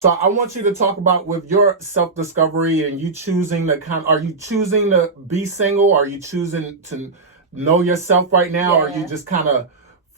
So I want you to talk about with your self-discovery and you choosing are you choosing to be single? Are you choosing to know yourself right now? Or are you just kind of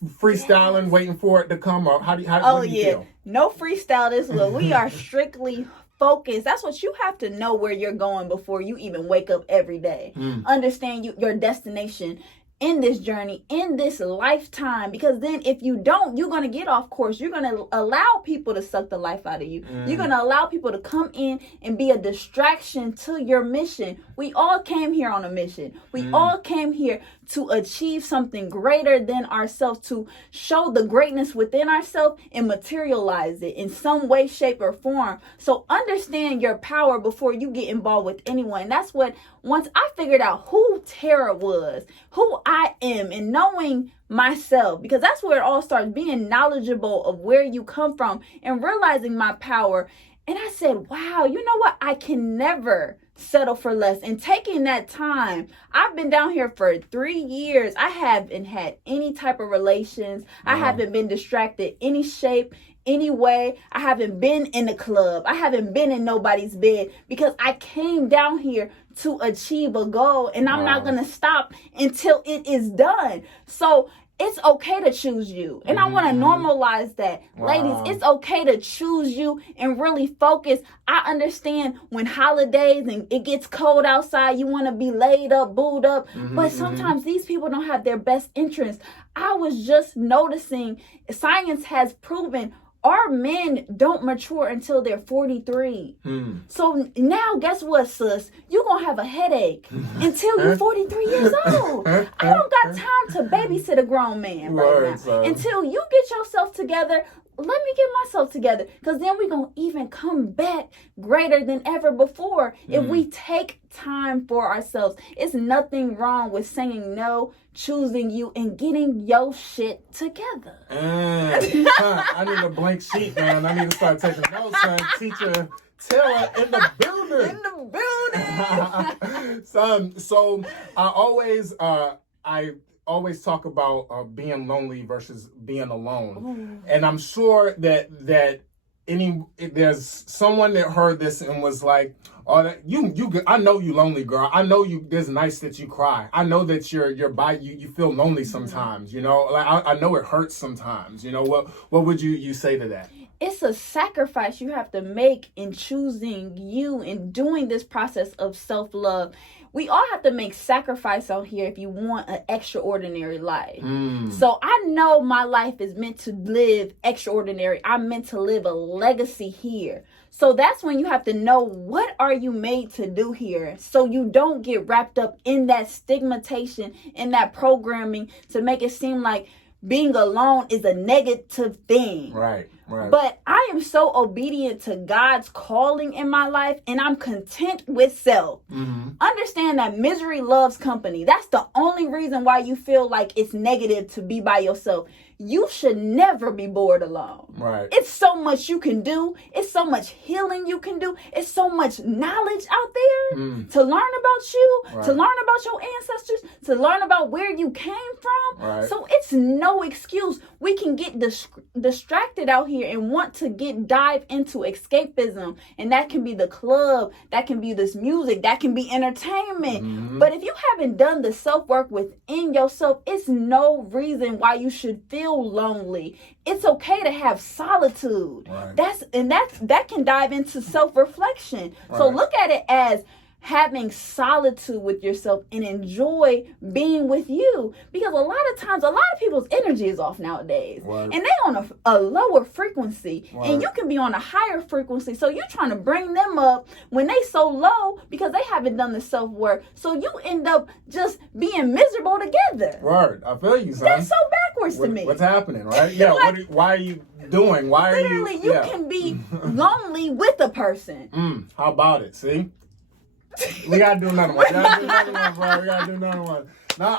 freestyling, waiting for it to come? Or what do you feel? No freestyle this look. We are strictly focused. That's what you have to know, where you're going before you even wake up every day. Understand your destination in this journey, in this lifetime, because then if you don't, you're going to get off course. You're going to allow people to suck the life out of you. You're going to allow people to come in and be a distraction to your mission. We all came here on a mission. We all came here to achieve something greater than ourselves, to show the greatness within ourselves and materialize it in some way, shape, or form. So understand your power before you get involved with anyone. That's what, once I figured out who Tera was, who I am, and knowing myself, because that's where it all starts, being knowledgeable of where you come from and realizing my power. And I said, wow, you know what? I can never settle for less. And taking that time, I've been down here for 3 years. I haven't had any type of relations. I haven't been distracted any shape, any way. I haven't been in a club. I haven't been in nobody's bed, because I came down here to achieve a goal, and I'm not going to stop until it is done. So it's okay to choose you. And I want to normalize that. Ladies, it's okay to choose you and really focus. I understand when holidays and it gets cold outside, you want to be laid up, booed up. But sometimes these people don't have their best interests. I was just noticing, science has proven our men don't mature until they're 43. So now, guess what, sis? You're going to have a headache until you're 43 years old. I don't got time to babysit a grown man right now. Until you get yourself together, let me get myself together. Because then we're going to even come back greater than ever before if we take time for ourselves. It's nothing wrong with saying no, choosing you, and getting your shit together. I need a blank sheet, man. I need to start taking notes, son. Teacher Tera in the building. So I always talk about being lonely versus being alone. And I'm sure that there's someone that heard this and was like, "Oh, I know you lonely, girl. I know you. There's nights that you cry. I know that you feel lonely sometimes. You know, like I know it hurts sometimes. You know, what would you say to that?" It's a sacrifice you have to make in choosing you and doing this process of self-love. We all have to make sacrifice out here if you want an extraordinary life. So I know my life is meant to live extraordinary. I'm meant to live a legacy here. So that's when you have to know, what are you made to do here? So you don't get wrapped up in that stigmatization, in that programming to make it seem like being alone is a negative thing. Right. But I am so obedient to God's calling in my life, and I'm content with self. Understand that misery loves company. That's the only reason why you feel like it's negative to be by yourself. You should never be bored alone. Right. It's so much you can do. It's so much healing you can do. It's so much knowledge out there to learn about you, to learn about your ancestors, to learn about where you came from. So it's no excuse. We can get distracted out here and want to dive into escapism. And that can be the club. That can be this music. That can be entertainment. But if you haven't done the self-work within yourself, it's no reason why you should feel lonely. It's okay to have solitude. That can dive into self-reflection. So look at it as having solitude with yourself and enjoy being with you, because a lot of people's energy is off nowadays, and they on a lower frequency, and you can be on a higher frequency. So you're trying to bring them up when they so low because they haven't done the self-work. So you end up just being miserable together. I feel you, son. That's so backwards to me. What's happening, right? Yeah. Why are you doing? Literally, you can be lonely with a person. How about it? See? We gotta do another one. We gotta do another one. Now,